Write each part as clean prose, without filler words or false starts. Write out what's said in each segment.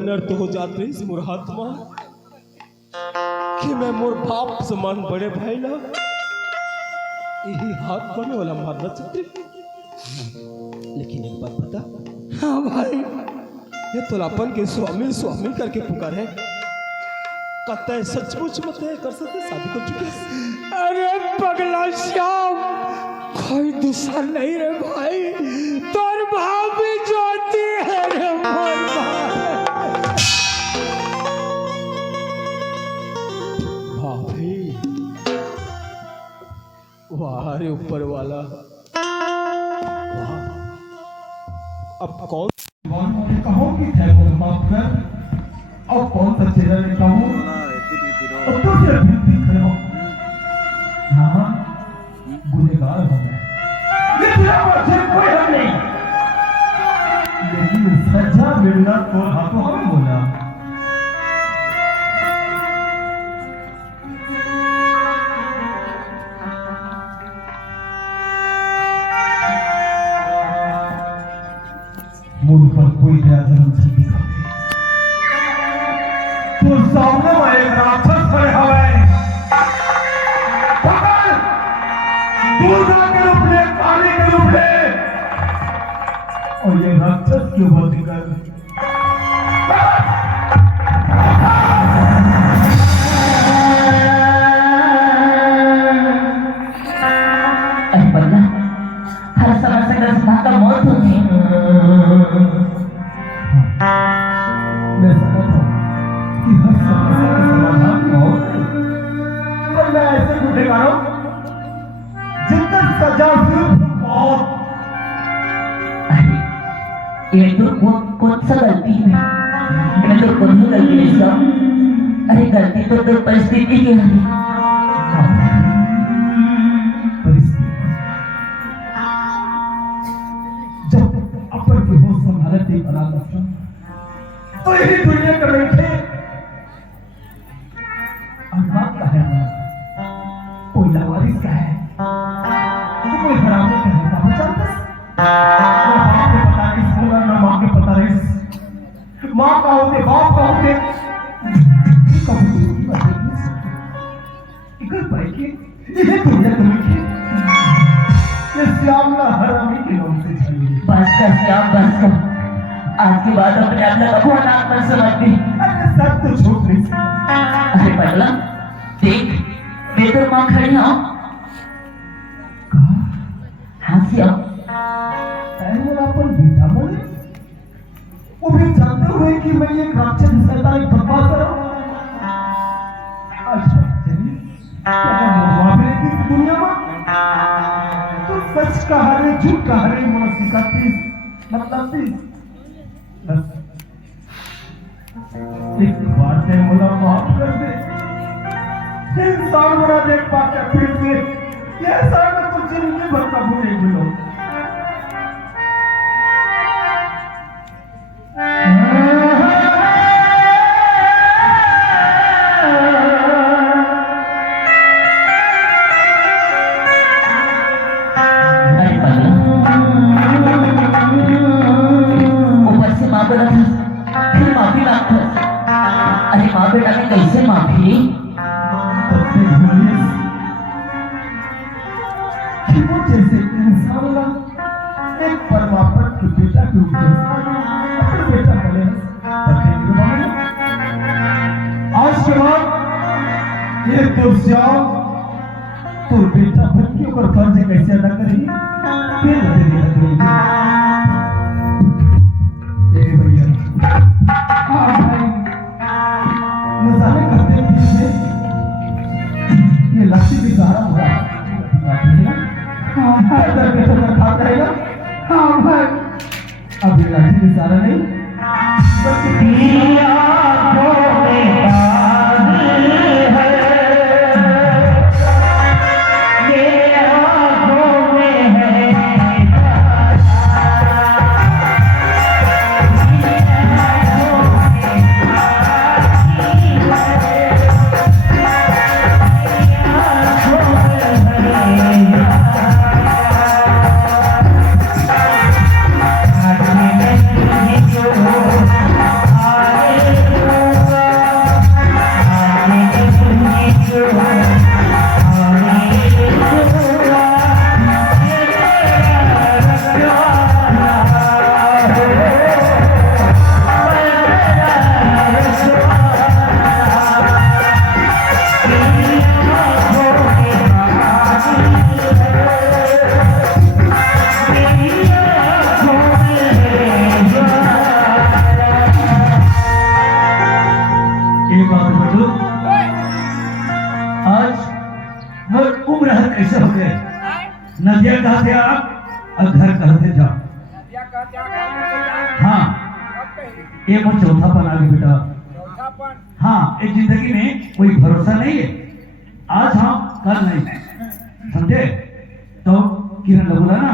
अनर्थ हो जाते इस मुरात्मा कि मैं मोर बाप समान बड़े भाई ला यही हाथ करने वाला मारना चाहते। लेकिन एक बात बता। हाँ भाई, ये तोलापन के स्वामी स्वामी करके पुकार है, कहता है सचमुच मत है कर सकते शादी कर चुके। अरे पगला श्याम, कोई दूसरा नहीं रे भाई, तोर भाभी ज्योति है रे मोर भाभी। वाह रे ऊपर वाला, वाह। अब कौन कहो कि जय बोल माफ कर, और कौन सा चेहरा लिखा हो और तो फिर भी खड़े हो। हाँ, गुनहगार हो गए, लेकिन मुझे कोई हक नहीं, लेकिन सजा मिलना तो हाथों हम बोला। मुझ पर कोई दया नहीं चलती तो सामने वाले राक्षस खड़े हवे पकड़, दूधा के रूप में, पानी के रूप में, और ये राक्षस के ऊपर दिखकर हर समस्या का समाधान मौत होती है। मैं समझता हूँ कि हर समस्या का समाधान मौत है, पर मैं ऐसे गुनहगारों जिनका सजा सिर्फ मौत। ये तो कौन सा गलती है? मैं तो कौन सी गलती नहीं किया? अरे गलती तो परिस्थिति की है। जब अपन की होश संभालते ही बना दस्ता तो यही दुनिया का बैठे अनबात का है, कोई लावारिस का है, तो कोई हरामी का है, बाबा जानते बाप के पता नहीं स्कूल ना माँ के पता नहीं, माँ का होते बाप का होते ये दुनिया का बैठे ये श्यामला हरामी के नाम से चली। बस कर श्याम, बस कर। आज के बाद अपने आप का कौन आत्मा समझती? अरे सब तो छूट नहीं सकता। अरे पगला, देख बेटर माँ खड़ी हो। हाँ श्याम, अपन बेटा बोले, वो भी जानते हुए कि मैं ये राक्षस शैतान बकवास कर रहा हूँ। अच्छा चलिए, दुनिया में तो सच का हरे झूठ का हरे मौसी का तीस मतलब 30 एक बार से मुला माफ कर दे, इंसान बना देख पाते फिर से ये सारा तो जिंदगी भर का भूले भूलो। फिर माफी मांगता। अरे माँ बेटा ने कैसे माफी? वो जैसे इंसान ला एक परमात्मा के बेटा के रूप में अपने बेटा बोले आज के बाद ये तो श्याम तो बेटा बन के ऊपर फर्ज कैसे अदा करेगी फिर बदले लगेगी। भैया नजारे करते पीछे ये लक्ष्य भी सहारा हुआ खाता रहेगा। हाँ भाई, अब ये लक्ष्य भी सहारा नहीं ये बात बटू आज वो उम्र है कैसे हो गए नदिया कहा थे आप और घर कहा थे जा हाँ ये वो चौथापन आ गया बेटा हाँ इस जिंदगी में कोई भरोसा नहीं है आज हाँ कल नहीं समझे तो किरण ने बोला ना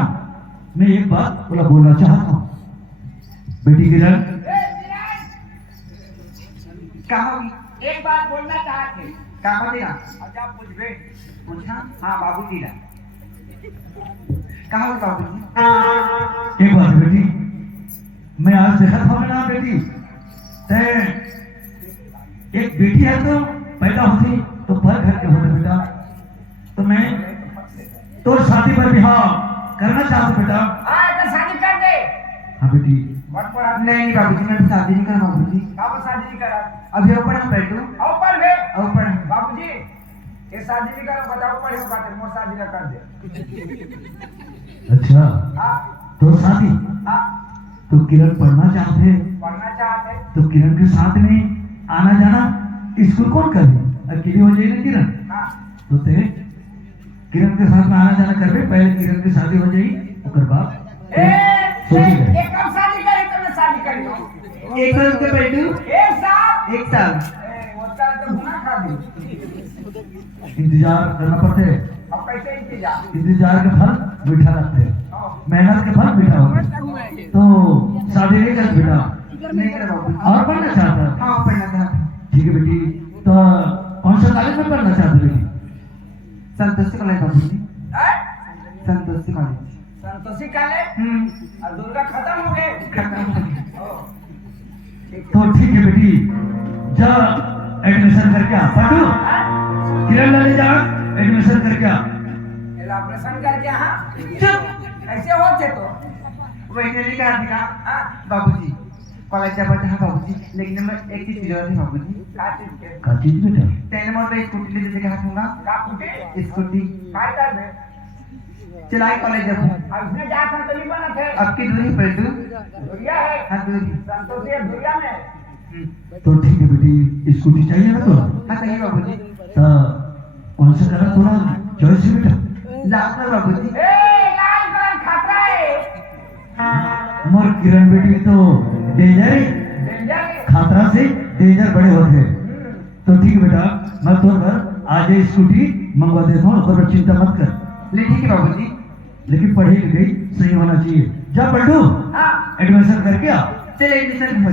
मैं एक बात बोलना चाहता हूँ बेटी किरण कहा एक बात बोलना चाहते कहा देना अच्छा पूछबे पूछा हाँ बाबूजी ना कहा बाबूजी एक बात है बेटी मैं आज देखा था ना बेटी ते एक बेटी है तो पैदा होती तो भर घर के होते बेटा तो मैं तो शादी पर बिहार करना चाहता बेटा तो शादी कर दे हाँ बेटी नहीं बाबूजी मैं शादी नहीं कर बाबूजी आप शादी नहीं करा अभी ऊपर हम बैठू ऊपर है ऊपर बाबूजी ये शादी नहीं करो बताओ पर होगा तो मोर शादी ना कर दे अच्छा हां तो शादी हां तो किरण पढ़ना चाहते तो किरण के साथ में आना जाना स्कूल कौन करे अकेली हो जाएगी किरण हां तो ते किरण के साथ में आना जाना करबे पहले किरण की शादी हो जाएगी ओकर बाद सोचिए एक कब शादी करे तो मैं शादी करी एक साल के बैठू एक साल होता तो गुना खा दी इंतजार करना पड़ते है अब कैसे इंतजार के फल मीठा लगते है मेहनत के फल मीठा होता है तो शादी नहीं कर बेटा नहीं करे बाबू और पढ़ना चाहता है हाँ पढ़ना चाहता ठीक है बेटी तो कौन सा कॉलेज में पढ़ना चाहते बेटी संतोषी कॉलेज बाबूजी संतोषी कॉलेज और दुर्गा खत्म हो गए तो ठीक है बेटी जा एडमिशन करके आ पढ़ो किरण ले जा एडमिशन करके आ ऑपरेशन करके हाँ ऐसे होते तो वैसे नहीं कहा दिखा बाबूजी कॉलेज जा पड़ता है बाबूजी लेकिन मैं एक चीज जरूरत है बाबूजी का चीज बेटा तेरे मोर पे स्कूटी ले देके हाथ दूंगा का स्कूटी काय कर दे चलाई कॉलेज जब अब इसमें जा कर तो नहीं बना थे अब की दूरी पर तू दूरिया है हां दूरी संतोषी दूरिया में तो ठीक है बेटी स्कूटी चाहिए ना तो हां सही बाबूजी तो कौन सा कलर थोड़ा चॉइस है बेटा लाल कलर बाबूजी ए लाल कलर खतरा है मोर किरण बेटी तो डेंजर खतरा से डेंजर बड़े होते हैं तो ठीक है बेटा मैं तो आज ये स्कूटी मंगवा देता हूँ और चिंता मत कर ले ठीक है बाबूजी लेकिन पढ़ी लिखी सही होना चाहिए जा पढ़ू हाँ एडमिशन करके आ चल एडमिशन हो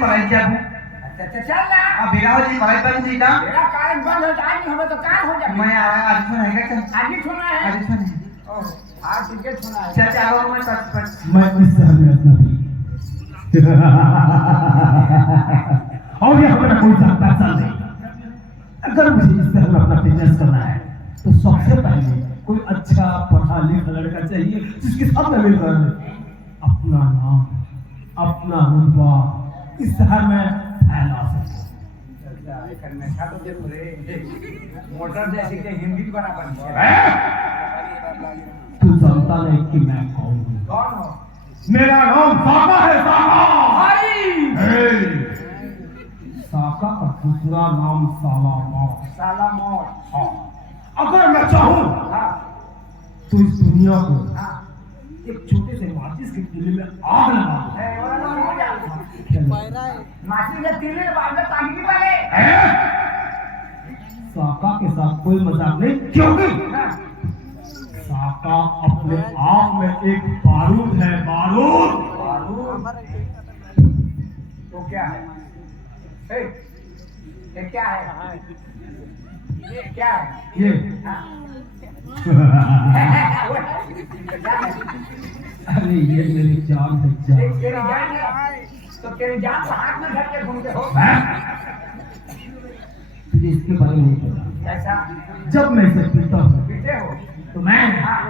कॉलेज जाबू अच्छा चल ना अब भेड़ा हो जी कॉलेज पर जी का मेरा का डायरेक्ट बंद हो जाए नहीं हमें तो काम हो जाए मैं आज सुना है क्या आगे सुना है आज सुना है ओह आज टिकट सुना है चाचा आओ मैं पच मैं इस शहर में अजनबी और यहाँ मेरा कोई सा पैसा नहीं। अगर मुझे इस शहर में अपना बिजनेस करना है तो सबसे पहले कोई अच्छा पढ़ा लिखा लड़का चाहिए जिसके साथ मैं मिलकर अपना नाम अपना रुतबा इस शहर में फैला सकूं। मोटर जैसे कि हिंदी बराबर तू जानता नहीं कि मैं कौन हूँ? कौन हो मेरा नाम साका है, साका। भाई साका का दूसरा नाम साला मौत। साला मोर हाँ, अगर मैं चाहूँ हाँ तो इस दुनिया को हाँ एक छोटे से माचिस के तीली में आग लगा दूं। है वो ना हो जाए क्या? मासी ने तीले बाद में तांगी की बने साका के साथ कोई मजाक नहीं, क्योंकि हाँ साका अपने आप में एक बारूद है, बारूद। तो क्या है ए, ये क्या है ये क्या है ये हाँ अरे ये मेरी जान है, जान। तेरी जान है तो तेरी जान को हाथ में धर के घूमते हो तुझे इसके बारे में नहीं पता। कैसा जब मैं इसे पीता हूँ पीते हो तो मैं हाँ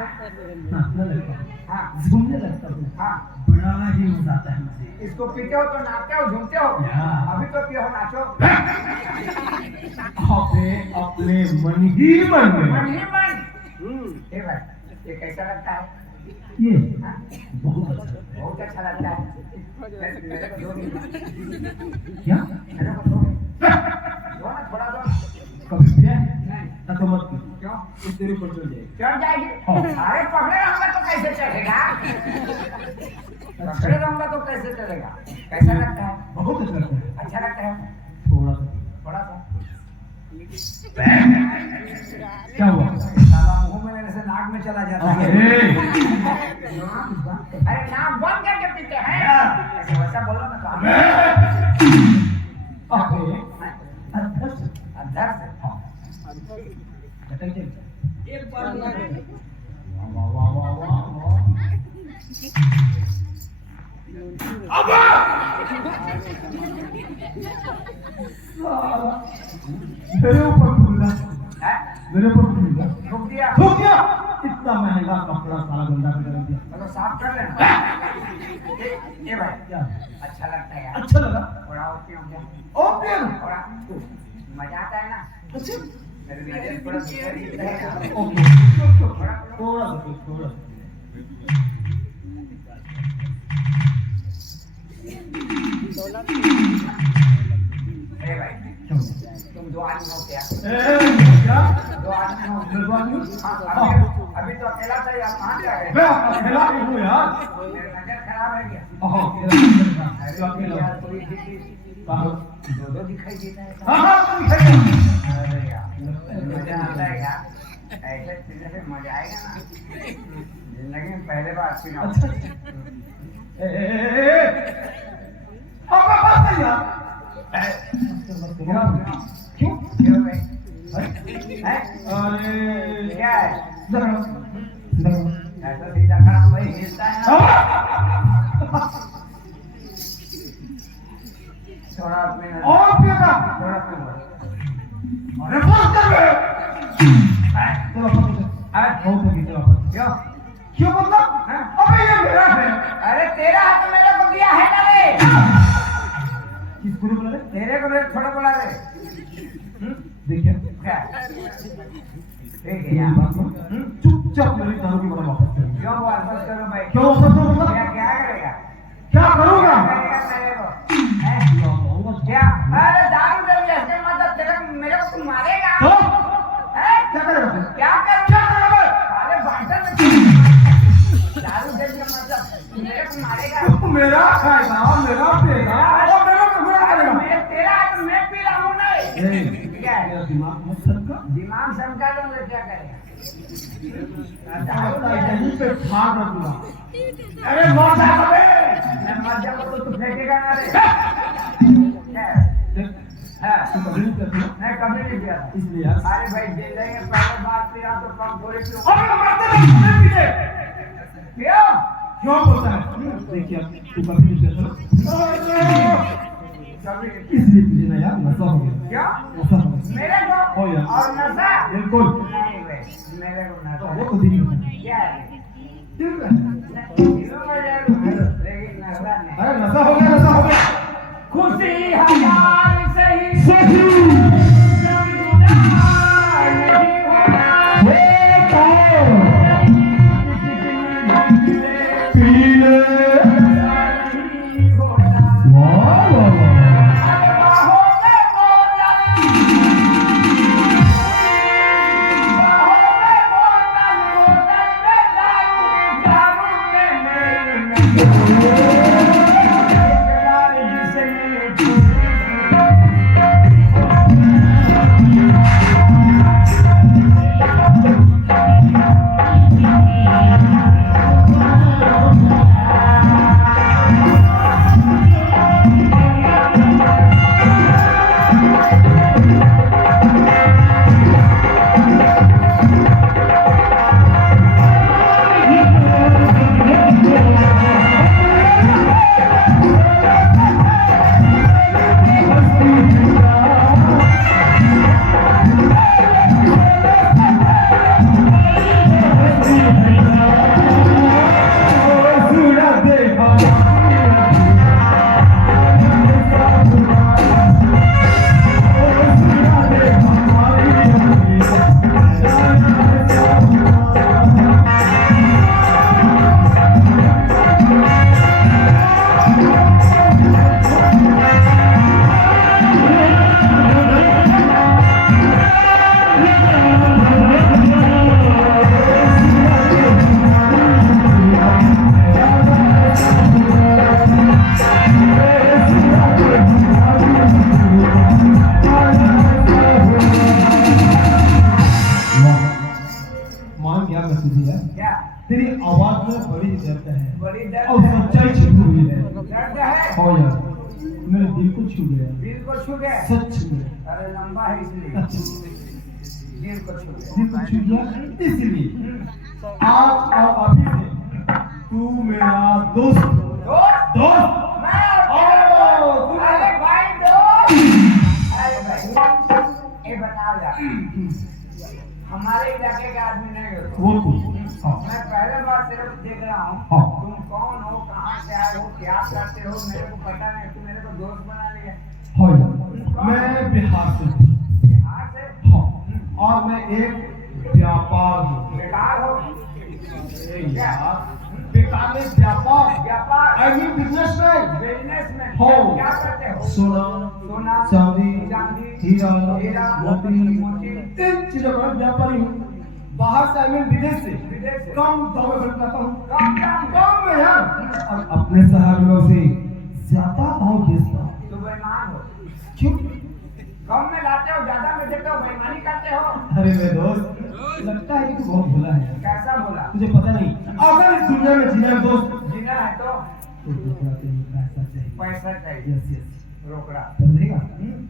नाचने लगता हूँ, हाँ झूमने लगता हूँ, हाँ बड़ा ही मजा आता है मुझे। इसको पीते हो तो नाचते हो झूमते हो हाँ। अभी तो पियो नाचो अपने अपने मन ही मन मन में ही मन ए भाई ये कैसा लगता है ये हाँ? बहुत अच्छा है। बहुत अच्छा लगता है मेरे को दो मिनट। क्या मेरे को दो ना थोड़ा दो कभी क्या नहीं तो मत पी। क्यों इस तेरे ऊपर चल जाएगी। चढ़ जाएगी हाँ। अरे पकड़े रहूंगा तो कैसे चढ़ेगा पकड़े रहूंगा तो कैसे चलेगा कैसा लगता है बहुत अच्छा लगता है। अच्छा लगता है थोड़ा सा थोड़ा सा क्या हुआ? साला मुंह में मेरे से नाक में चला जाता है ए, अरे नाक बंद करके पीते हैं ऐसे वैसा बोलो ना तो अबे, अध्यक्ष। अंदर से बताइए। एक बार वाह वाह वाह वाह वाह। मेरे ऊपर खुला, मेरे ऊपर खुला। रुक दिया हो गया। इतना महंगा कपड़ा सारा गंदा कर दिया। चलो साफ कर लेना ये भाई क्या अच्छा लगता है यार अच्छा लगा? थोड़ा और क्यों क्या ओके। थोड़ा मजा आता है ना अच्छा मेरे नजर थोड़ा दूसरा दिखता है ओके। थोड़ा थोड़ा सा थोड़ा सा। ए भाई क्यों? तुम दो आदमी हो क्या क्या? दो आदमी हो मैं तो आदमी हूँ। हाँ, अभी तो अकेला था या कहाँ जा रहे मैं अकेला ही हूँ यार। मेरी नजर खराब है क्या ओह, मेरा नजर था। तो अकेला हूँ। यार थोड़ी दिखी कहाँ? दो दिखाई देता है हाँ, हाँ, तुम दिखाइए। अरे यार मजा आता है यार ऐसे पीने से मजा आएगा ना जिंदगी में पहले बार पीना अच्छा। ए, अब मैं बात नहीं यार। क्यों? क्यों भाई हैं अरे क्या है जरा ऐसा सीधा खड़ा भाई हिलता है ना थोड़ा अपने और पिएगा। थोड़ा अपने अरे बात कर रहे हो? चलो पकड़। बहुत होगी, चलो पकड़। क्यों क्यों मतलब? हाँ? अबे ये मेरा है। अरे तेरा हाथ मेरे को दिया है ना रे किस गुरु बोले? तेरे को मेरे थोड़ा बोला रे देखिए क्या ठीक है मेरी यार बात सुनो। चुपचाप मेरी दारू की बोतल वापस करो। क्यों वापस करो भाई क्यों वापस करो मतलब? क्या क्या करेगा क्या करूँगा? क्या करेगा मेरे को हैं? क्या कहूँगा? क्या अरे दारू दे दिया इसके मतलब तेरे मेरे को तू मारेगा तो हैं? क्या करेगा फिर? क्या करूँगा अरे बांटन में दारू दे दिया मतलब मेरे को मारेगा तू मेरा खाएगा, मेरा पिएगा और मेरा गुना करेगा। मैं तेरा हाथ मैं पी रहा हूँ ना क्या है मेरा दिमाग मत सरका। दिमाग समझा लो मैं क्या करेगा यहीं पे ठाक रख दूंगा। अरे मर जा बे मैं मर जाऊंगा तो तू फेंकेगा ना रे क्या है? हाँ। तू कभी नहीं करती ना? मैं कभी नहीं किया था। इसलिए यार अरे भाई जिंदगी में पहले बात पिया तो कम थोड़ी क्यों? अबे मरते रहो, कभी पीते क्यों? क्यों बोलता है? देखिए तू कभी नहीं करता ना? कभी इसलिए तुझे ना यार नशा हो गया। क्या? नशा हो गया। मेरे को हो यार। और नशा? बिल्कुल। नहीं भाई, मेरे को तो नशा वो है। तो दिन में क्या है? दिन में दिनों में जरूर है, लेकिन नशा नहीं। अरे नशा हो गया, नशा हो गया। खुशी हजार सही सही नहीं होगा। ये कहो पीले वाह वाह वाह मान गया मैं तुझे यार। क्या? तेरी आवाज में बड़ी दर्द है बड़ी दर्द और है। सच्चाई छिपी हुई है। दर्द है? हो यार मेरे दिल को छू गया दिल को छू गए? सच में। अरे लंबा है इसलिए दिल को छू गए। दिल को छू गया इसलिए आज और अभी से तू मेरा दोस्त दोस्त? दोस्त मैं और ओ, अरे भाई दोस्त। अरे भाई ये बताओ यार, हमारे इलाके के आदमी नहीं हो वो तू हाँ मैं पहले बार सिर्फ देख रहा हूँ। हाँ। तुम कौन हो, कहाँ से आए हो, क्या करते हो, मेरे को पता नहीं। तुम मेरे को दोस्त बना लिया। हो यार मैं बिहार से हूँ। बिहार से? हाँ और मैं एक व्यापार हूँ। बेकार हो? यार बेकार में व्यापार व्यापार? I mean businessman businessman? हो क्या करते हो? सोना सोना, चांदी चांदी, हीरा हीरा, मोती मोती। इन चीजों का व्यापारी हूँ। बाहर से आई मीन विदेश से विदेश से? कम दाम में खरीदता हूँ। कम दाम में? कम में यार और अपने शहर में उसे ज्यादा दाम बेचता हूँ। तो बेईमान हो। क्यों? कम में लाते हो, ज्यादा में देते हो, बेईमानी करते हो। अरे मेरे दोस्त लगता है कि तू बहुत भोला है। कैसा बोला? तुझे पता नहीं अगर इस दुनिया में जीना है दोस्त जीना है तो तो दूसरा तेरे पैसा चाहिए। पैसा चाहिए। यस यस रोकड़ा। पैसा देगा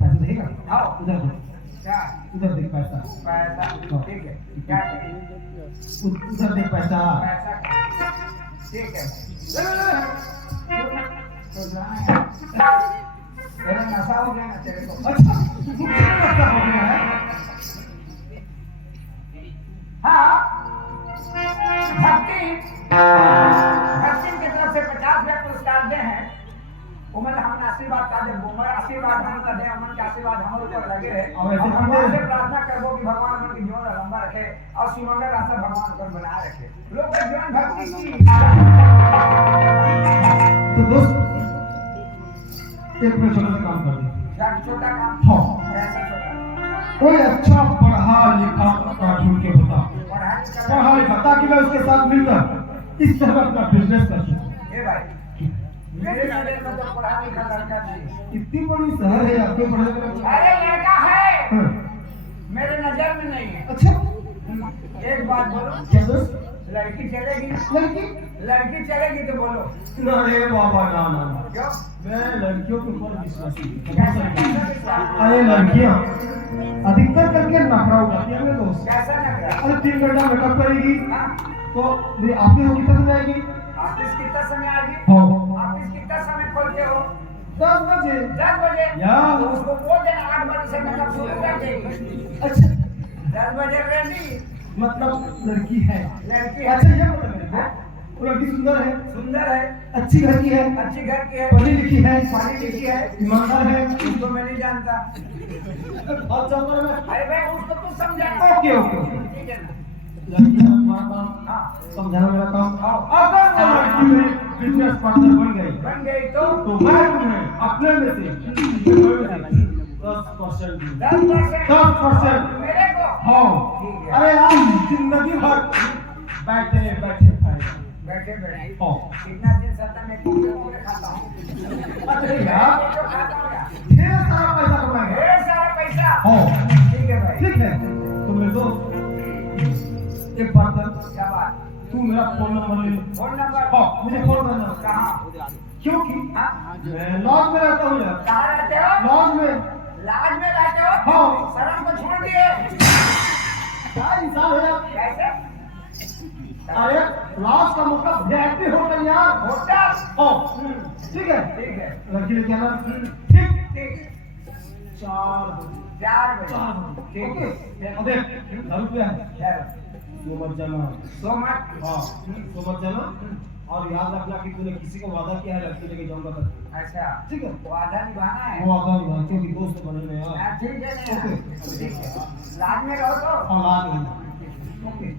पैसा देगा आओ। उधर देख क्या? उधर देख पैसा पैसा? ठीक है। क्या चाहिए? उधर देख पैसा पैसा? ठीक है। तो जाना है। तेरा नशा हो गया ना तेरे को? अच्छा पैसा हो गया है हाँ। भक्ति की तरफ से 50 रुपया पुरस्कार दे हैं। उमर हम आशीर्वाद का दे, उमर आशीर्वाद हम का दे, उमर के आशीर्वाद हम ऊपर लगे है। और ऐसे और भगवान करते से प्रार्थना करबो कि भगवान हमन के जीवन लंबा रखे और सुमंगल रास्ता भगवान ऊपर बना रखे। लोग के जीवन भक्ति की। तो दोस्त एक मैं छोटा सा काम कर दे क्या छोटा काम? हाँ ऐसा छोटा कोई अच्छा पढ़ा लिखा ढूंढ के बता पढ़ाई पढ़ा लिखा ताकि मैं उसके साथ मिलकर इस तरह अपना बिजनेस कर सकूं। ए भाई, मेरे नजर में तो पढ़ा लिखा लड़का नहीं। इतनी बड़ी शहर है आपके पढ़े लिखे अरे लड़का है, हाँ, मेरे नजर में नहीं है। अच्छा एक बात बोलो, क्या दोस्त लड़की चलेगी ना? लड़की लड़की चलेगी तो बोलो। अरे बाबा ना ना ना क्यों? मैं लड़कियों के ऊपर विश्वास नहीं कैसा करता। विश्वास? अरे लड़कियां अधिकतर करके नखरा उठाती है मेरे दोस्त। कैसा नखरा? अरे 3 घंटा मेकअप करेगी हाँ? तो मेरी आपकी होगी कितना समय आएगी? ऑफिस कितना समय आएगी? हाँ ऑफिस कितना समय खोलते हो? 10 बजे। 10 बजे। या। तो उसको बोल देना 8 बजे से मेकअप शुरू कर देगी। अच्छा 10 बजे रेडी। मतलब लड़की है। लड़की है। अच्छा ये बता मेरे को वो लड़की सुंदर है, सुंदर है, अच्छी घर की है, अच्छी घर की है, पढ़ी लिखी है, पढ़ी लिखी है। ईमानदार है। उसको मैं नहीं जानता। बहुत चाहता हूं मैं। अरे भाई उसको तू समझा। Okay okay okay. ठीक है ना? लड़की का तुम्हारा काम हाँ। समझाना मेरा काम। हाँ। अगर वो लड़की मेरी बिजनेस पार्टनर बन गई बन गई तो तो मैं तुम्हें अपने में से 10% दूंगा। 10%। 10%। मेरे को। हाँ ठीक है। अरे यार जिंदगी भर बैठे बैठे खाएगा। बैठे बैठे। हाँ कितना दिन सत्ता में कुछ खाता हूँ। अरे यार मैं तो खाता हूँ यार। ढेर सारा पैसा कमाएगा। ढेर सारा पैसा। हाँ ठीक है भाई। ठीक है तो मेरे दोस्त एक बात कर, क्या बात? तू मेरा फोन नंबर ले लो। Phone number? हाँ मुझे फोन करना। कहाँ? क्योंकि हाँ? मैं लॉज में रहता हूँ यार। कहाँ रहते हो? लॉज में। लाज में रहते हो? हाँ। शर्म को छोड़ दिए? क्या इंसान है यार? कैसे? अरे लॉज का मतलब वीआईपी होटल यार। होटल? हाँ ठीक है ठीक है। लड़की लेके आना। ठीक ठीक। 4 4 बजे। ठीक ठीक है है। अब देख 10 रुपया है चलो। तो मत जाना। सो मत। हाँ तो मत जाना और याद रखना कि तूने किसी को वादा किया है लड़की लेके जाऊंगा तब। अच्छा। ठीक है वो आधा निभाना है। वो वादा नहीं क्योंकि दोस्त बने में यार। हाँ, ठीक है ना? ओके। ठीक है। लाज में रहो तो। और लाज नहीं। ओके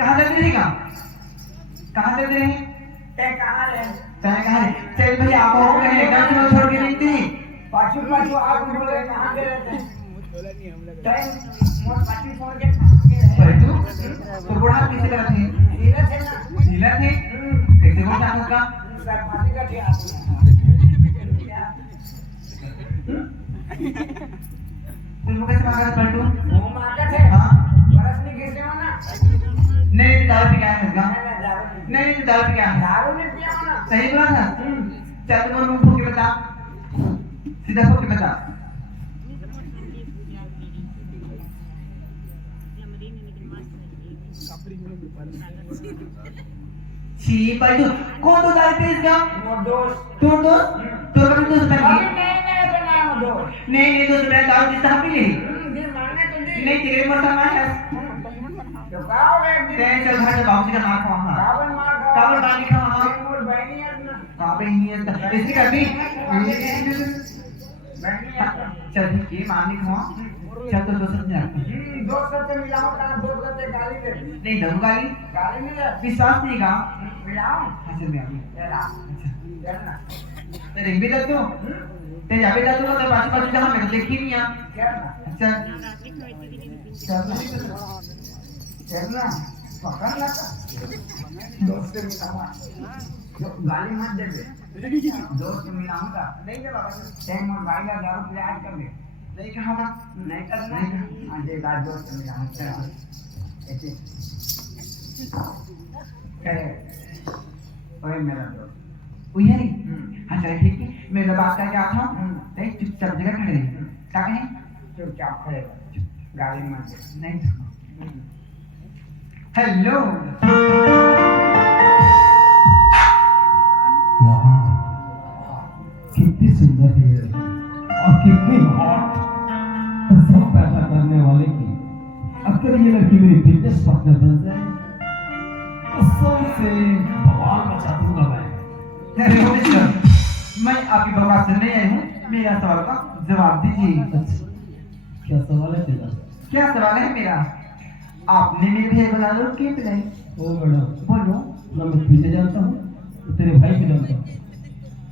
कहाँ से देगा? कहाँ से दे? कहाँ है? तय कहाँ है? चल भैया आप हो गए घर से छोड़ के नहीं थी। पाछू पाछू आप बोले कहाँ से रहते हैं? टाइम मोर पार्टी फोन के खाके पलटू तो बुढ़ा किसे करते हैं नीला थे ना नीला थे कैसे बोल जानो का सर पार्टी का ठिया तुम कैसे मांगा पलटू वो मांगा थे हाँ बरस नहीं गिरने वाला नहीं दारू पी गया है इसका दारू नहीं दारू पी गया नहीं पिया ना सही बोला था चल तुम मुंह फूक के बता सीधा फूक के बता छी पलटू कौन तो दारू पी इसका मोर दोस्त तो कभी दोस्त बन अभी गई नहीं बना मोर दोस्त नहीं दोस्त मैं दारू पीता पी ली दिन मारने तुझे नहीं तेरे मरता मैं है तो काओ एक दिन ते चल घर बाबूजी का मार खा हां काबन मार काबन मार खा हां मोर बहनी है ना काबे ही है ऐसी कर दी बहनी है चल ठीक है मारने खा चल तो दोस्त ने दोस्त से मिलाओ का दोस्त से गाली दे नहीं दम गाली नहीं दे विश्वास नहीं का मिलाओ अच्छा मैं अभी चला चलना तेरे भी दे दो तेरे अभी दे दो तो पास पास जहां मैं देखी नहीं आ चलना अच्छा चलना पकड़ ला दोस्त से मिलाओ गाली मत दे दोस्त मिलाऊंगा नहीं दे बाबा टाइम और भाई का दारू पिला कर दे नहीं कहा होगा नहीं करना आज एक बार दोस्त मिलाऊंगा ऐसे करे ओए मेरा दोस्त वही है नहीं हाँ चल ठीक है मेरा बात का क्या था नहीं चुपचाप जगह खड़े रही क्या कहें चुपचाप खड़े रहो गाली मत दे नहीं हेलो कितनी सुंदर है और कितनी हॉट सब पैदा करने वाले की अगर ये लड़की मेरी बिजनेस पार्टनर बन जाए कसम से बवाल मचा दूंगा अरे हो मिस्टर मैं आपकी बकवास सुनने आई हूँ मेरा सवाल का जवाब दीजिए क्या सवाल है तेरा क्या सवाल है मेरा आपने मेरे भाई बना लो क्यों पिलाई ओ मैडम बोलो ना मैं तुझे जानता हूँ तो तेरे भाई को जानता हूँ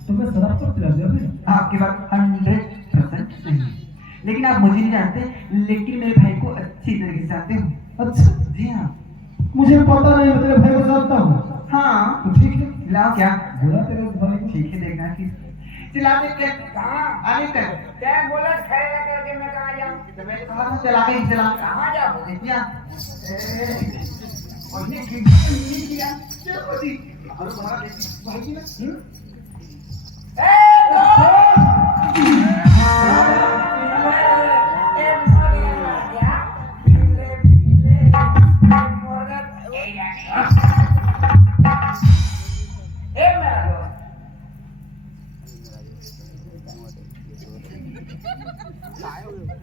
तो मैं शराब कब पिला दिया फिर आपकी बात 100% सही है लेकिन आप मुझे नहीं जानते लेकिन मेरे भाई को अच्छी तरीके से जानते हो अच्छा जी हाँ मुझे पता नहीं मैं तेरे भाई को जानता हूँ हाँ तो ठीक है लाओ क्या बोला तेरे भाई को ठीक है देखना कि चलाने के कहाँ आने तक क्या बोला खड़े करके मैं कहाँ जाऊँ तो मैंने कहा था चला के ही चला कहाँ जाऊँ देखिए उसने नहीं किया चलो जी और तुम्हारा देखिए भाई जी ना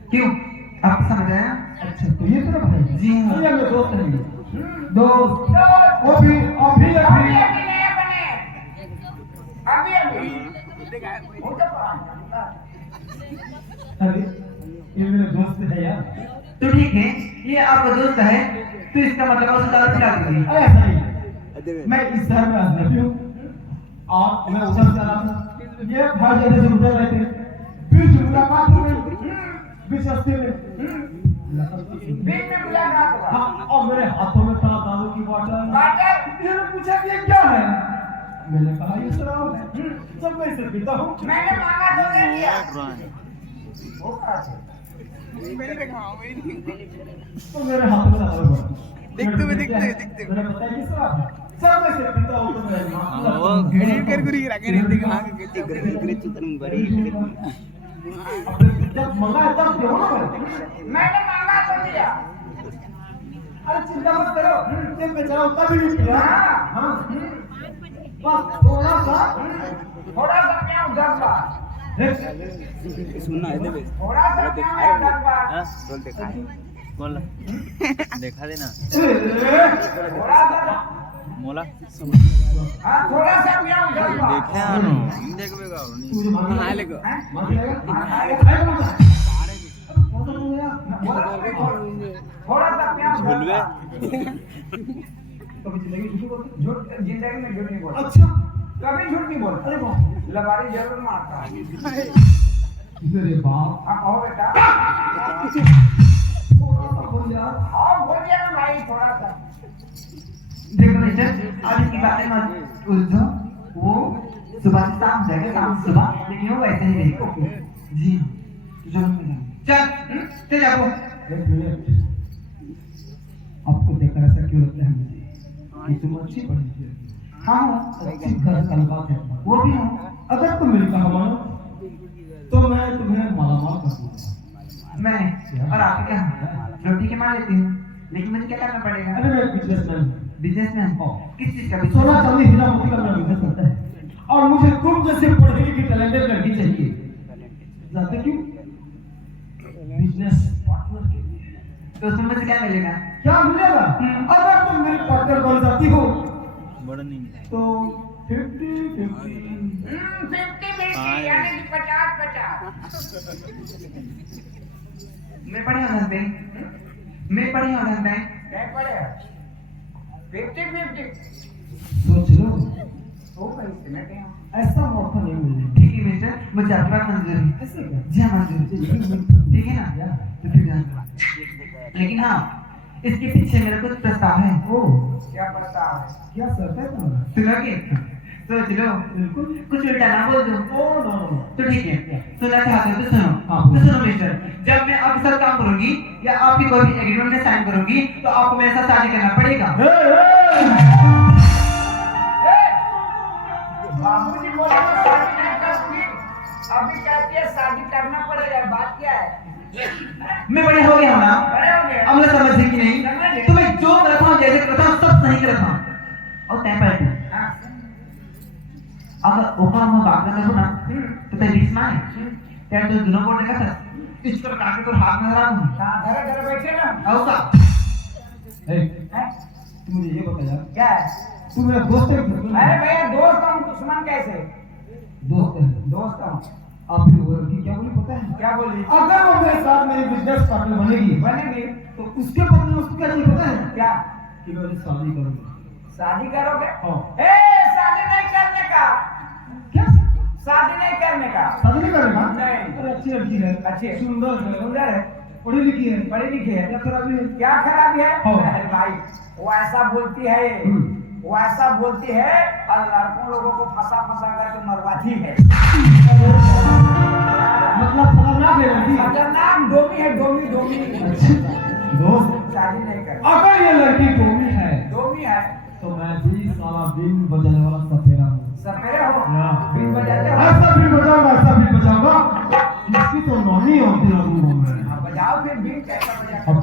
क्यों आप समझ आया अच्छा तो ये तेरा भाई है? जी हाँ। ये मेरे दोस्त हैं दोस्त वो भी अभी अरे ये मेरे दोस्त है यार तो ठीक है ये आपका दोस्त है तो इसका मतलब उसे दारू पिला देगी ऐसा नहीं मैं इस शहर में अजनबी हूँ और मैं उधर से आ रहा था ये भाई जैसे से उधर रहते बीच में मुलाकात हो गई बीच रास्ते में हाँ और मेरे हाथों में था दारू की बोतल इन्होंने पूछा कि ये क्या है मैंने कहा ये शराब है सब मैं इसे पीता हूँ मैंने मांगा तो दे दिया तो मेरे हाथ में दारू पड़ा देखते मैंने बताया कि शराब है सब मैं इसे पीता हूँ तो मेरी माँ जब मंगा तब क्यों ना भाई मैंने मांगा तो दिया अरे चिंता मत करो ये बेचारा उतना भी नहीं पिया हाँ बस थोड़ा सा क्या 10 बार सुनना है देवे थोड़ा सा क्या 10 बार हां बोल देखा है बोल देखा देना थोड़ा सा मोला हाँ थोड़ा सा क्या 10 बार देखे आनो इन देखबेगा नहीं हां लेको थोड़ा सा क्या बोलबे कभी जिंदगी झूठ बोलते झूठ जिंदगी में झूठ नहीं बोलता अच्छा कभी झूठ नहीं बोलता अरे वाह लबारी जरूर मारता है मेरे बाप हाँ कहो बेटा। थोड़ा सा बोल यार। हाँ बोलिए ना भाई थोड़ा सा। देखो मिस्टर, आज इसकी बातें मत उलझो। वो सुबह से शाम जाएगा, शाम से सुबह, लेकिन वो वैसे ही रहेगा। जी जरूर मिलेंगे। चल चल जाओ। एक मिनट, आपको देखकर ऐसा क्यों लगता है मुझे कि तुम अच्छी पढ़ी लिखी हो? हाँ अच्छी घर तलबा है। वो भी हूँ। अगर तुम मेरी कहा मानो तो मैं तुम्हें मालामाल कर दूंगा। मैं और आप क्या रोटी के मार लेती हूँ, लेकिन मुझे क्या करना पड़ेगा? अरे मैं बिजनेसमैन हूँ। बिजनेसमैन हो? किस चीज का सोना बिजनेस? चांदी हीरा मोती का मेरा बिजनेस करता है और मुझे तुम जैसे पढ़ी लिखी टैलेंटेड लड़की चाहिए। जानते क्यों? बिजनेस पार्टनर के लिए। तो उसमें मुझे क्या मिलेगा? क्या मिलेगा? अगर तुम मेरी पार्टनर बन जाती हो बड़ा नहीं तो 50-50। 50-50 यानी कि 50-50। मैं पढ़ी हूँ धन पे, मैं पढ़ी हूँ धन पे। क्या पड़े? 50-50। सोच लो, तो मैं इसमें क्या हूँ? ऐसा मौका नहीं मिलेगा। ठीक है मिस्टर, मुझे आपकी बात मंजूर है। ऐसे क्या? जी हाँ मंजूर है। ठीक है ना? तो फिर ध्यान दो। लेकिन हाँ, इसके पीछे मेरा कुछ प्रस्ताव है। ओ, क्या प्रस्ताव है? क्या शर्त है तुम्हारा? सुनोगे? सोच लो, बिल्कुल। कुछ उल्टा ना बोल दो। Oh no. तो ठीक है, सुनना चाहते हो तो सुनो। हाँ। तो सुनो मिस्टर, जब मैं आपके साथ काम करूंगी या आपकी कोई भी एग्रीमेंट में साइन करूंगी तो आपको मेरे साथ शादी करना पड़ेगा। बाबूजी बोले तो शादी नहीं करूंगी, अभी कहती है शादी करना पड़ेगा। बात क्या है? मैं बड़े हो गया हूँ ना, बड़े हो गए। अब मैं समझे कि नहीं? समझे। तो मैं जो करता हूँ जैसे करता हूँ सब सही करता हूँ। और टाइम पर हाँ। अगर ओका हम बात कर रहे ना तो तेरे बीच में आए तेरे जो दोनों बोल देगा सर इस पर काटे तो हाथ में लगा दूँ। कहाँ घर घर बैठे ना? और का ए, हैं? तू मुझे ये बता यार, क्या है? तू मेरा दोस्त है कि दुश्मन अरे है? भैया दोस्त हूँ, दुश्मन कैसे? दोस्त है। दोस्त हूँ। आप फिर वो लड़की क्या बोली पता है? क्या बोली? अगर वो मेरे साथ मेरी बिजनेस पार्टनर बनेगी बनेगी। तो उसके बदले में उसको क्या चाहिए पता है? क्या? कि मैं उससे शादी करूंगा। शादी करोगे? हाँ। शादी नहीं करने का। क्या? शादी नहीं करने का। शादी नहीं करेगा? नहीं। अरे अच्छी लड़की है, अच्छी है। सुंदर है, सुंदर है, पढ़ी लिखी है, पढ़ी लिखी है। क्या खराबी है? क्या खराबी है? हाँ। अरे भाई वो ऐसा बोलती है, वो ऐसा बोलती है और लड़कों लोगों को फंसा फंसा करके मरवाती है। मतलब खतरनाक है लड़की। खतरनाक डोमी है, डोमी डोमी। दोस्त, शादी नहीं कर। अगर ये लड़की डोमी है डोमी है। तो मैं भी सारा दिन बजाने वाला सफेरा हूँ। सपेरे हो? हाँ। बीच बजाते हो? ऐसा भी बजाऊंगा, ऐसा भी बजाऊंगा। इसकी तो नौनी होती है। हाँ, बजाओ फिर बीच कैसा बजाते हो? अब